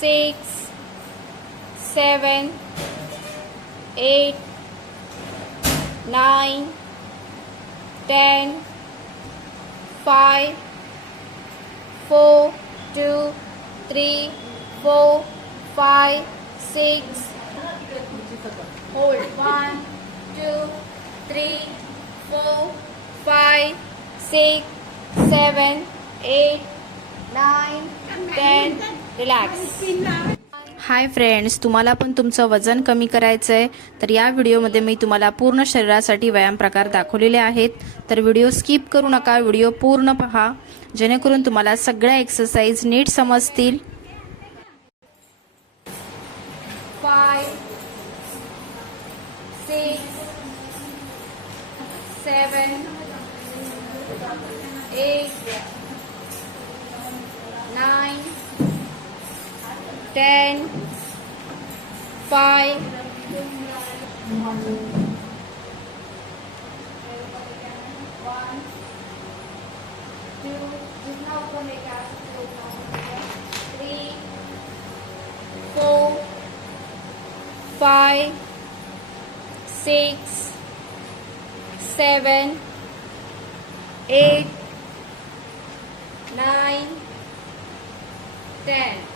six, seven, eight, nine, ten, five, four, two, three, four, five, six. Hold one, two, three, four, five, six, seven, eight, nine, ten. Relax. Hi friends तुम्हाला पण तुमचं वजन कमी करायचं आहे तर या व्हिडिओमध्ये मी तुम्हाला पूर्ण शरीरासाठी व्यायाम प्रकार दाखवलेले आहेत. तर व्हिडिओ स्किप करू नका व्हिडिओ पूर्ण पहा. जेणेकरून तुम्हाला सगळ्या एक्सरसाइज नीट समजतील. Nine ten, five, one, two, three, four, five, six, seven, eight, nine, ten.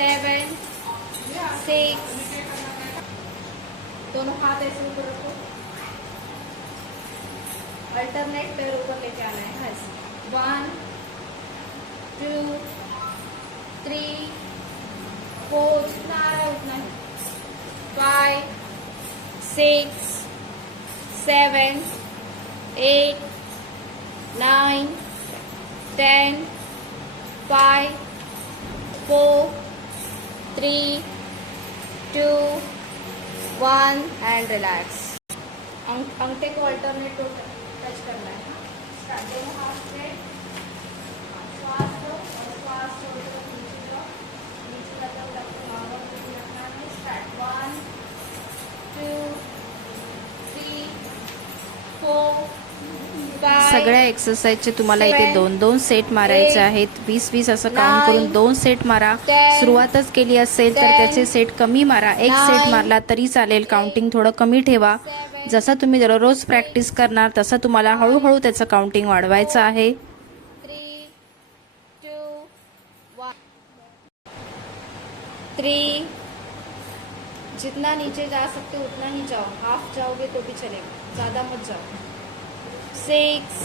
Seven six दोनों हाथ ऐसे ऊपर रखो। अल्टरनेट पैर ऊपर लेके आना है। बस वन टू थ्री फोर जितना आ रहा है उतना? ही five six seven eight nine ten five four three, two, one, and relax. अंगठे को अल्टरनेट टच करना है स्टार्ट दोनों हाथ स्ट्रेट श्वास लो और श्वास छोड़कर सगळ्या एक्सरसाइजचे तुम्हाला इथे दोन दोन सेट मारायचे आहेत. वीस वीस असं काउंट करून दोन सेट मारा. सुरुवातच केली असेल तर त्याचे सेट कमी मारा. एक सेट मारला तरी चालेल. काउंटिंग थोडं कमी ठेवा. जसं तुम्ही दररोज प्रॅक्टिस करणार तसं तुम्हाला हळूहळू त्याचं काउंटिंग वाढवायचं आहे. थ्री जितना नीचे जा सकते हो उतना ही जाओ. हाफ जाओगे तो भी चलेगा. ज़्यादा मत जाओ. Six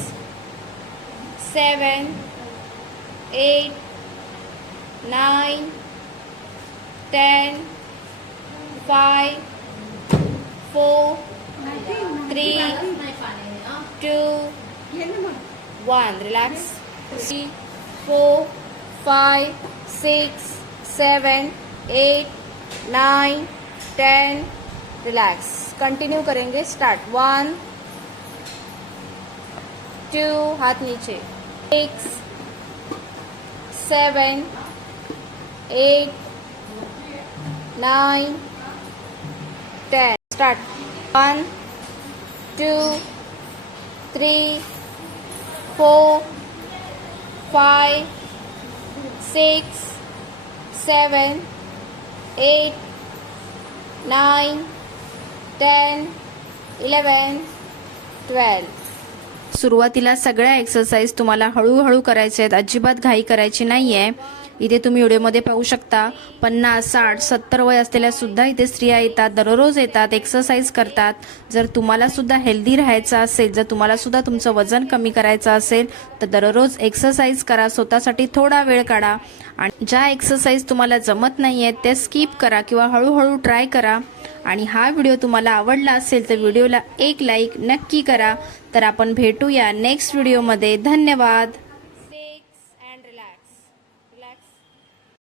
seven eight nine ten five four three two one relax three four five six seven eight nine ten relax continue करेंगे स्टार्ट वन ટુ હાથ નીચે six seven eight nine ten start one two three four five six seven eight nine ten eleven twelve सुरुवातीला सगळ्या exercise तुम्हाला हळूहळू करायच्या आहेत. अजिबात घाई करायची नाही आहे इथे तुम्ही व्हिडिओमध्ये पाहू शकता पन्नास साठ सत्तर वय असलेल्या सुद्धा इथे स्त्रिया येतात दररोज येतात एक्सरसाइज करतात. जर तुम्हाला सुद्धा हेल्दी राहायचं असेल जर तुम्हाला सुद्धा तुमचं वजन कमी करायचं असेल तर दररोज एक्सरसाइज करा. स्वतःसाठी थोडा वेळ काढा. आणि ज्या एक्सरसाइज तुम्हाला जमत नाही आहेत त्या स्किप करा किंवा हळूहळू ट्राय करा. आणि हा व्हिडिओ तुम्हाला आवडला असेल तर व्हिडिओला एक लाईक नक्की करा. तर आपण भेटूया नेक्स्ट व्हिडिओमध्ये धन्यवाद.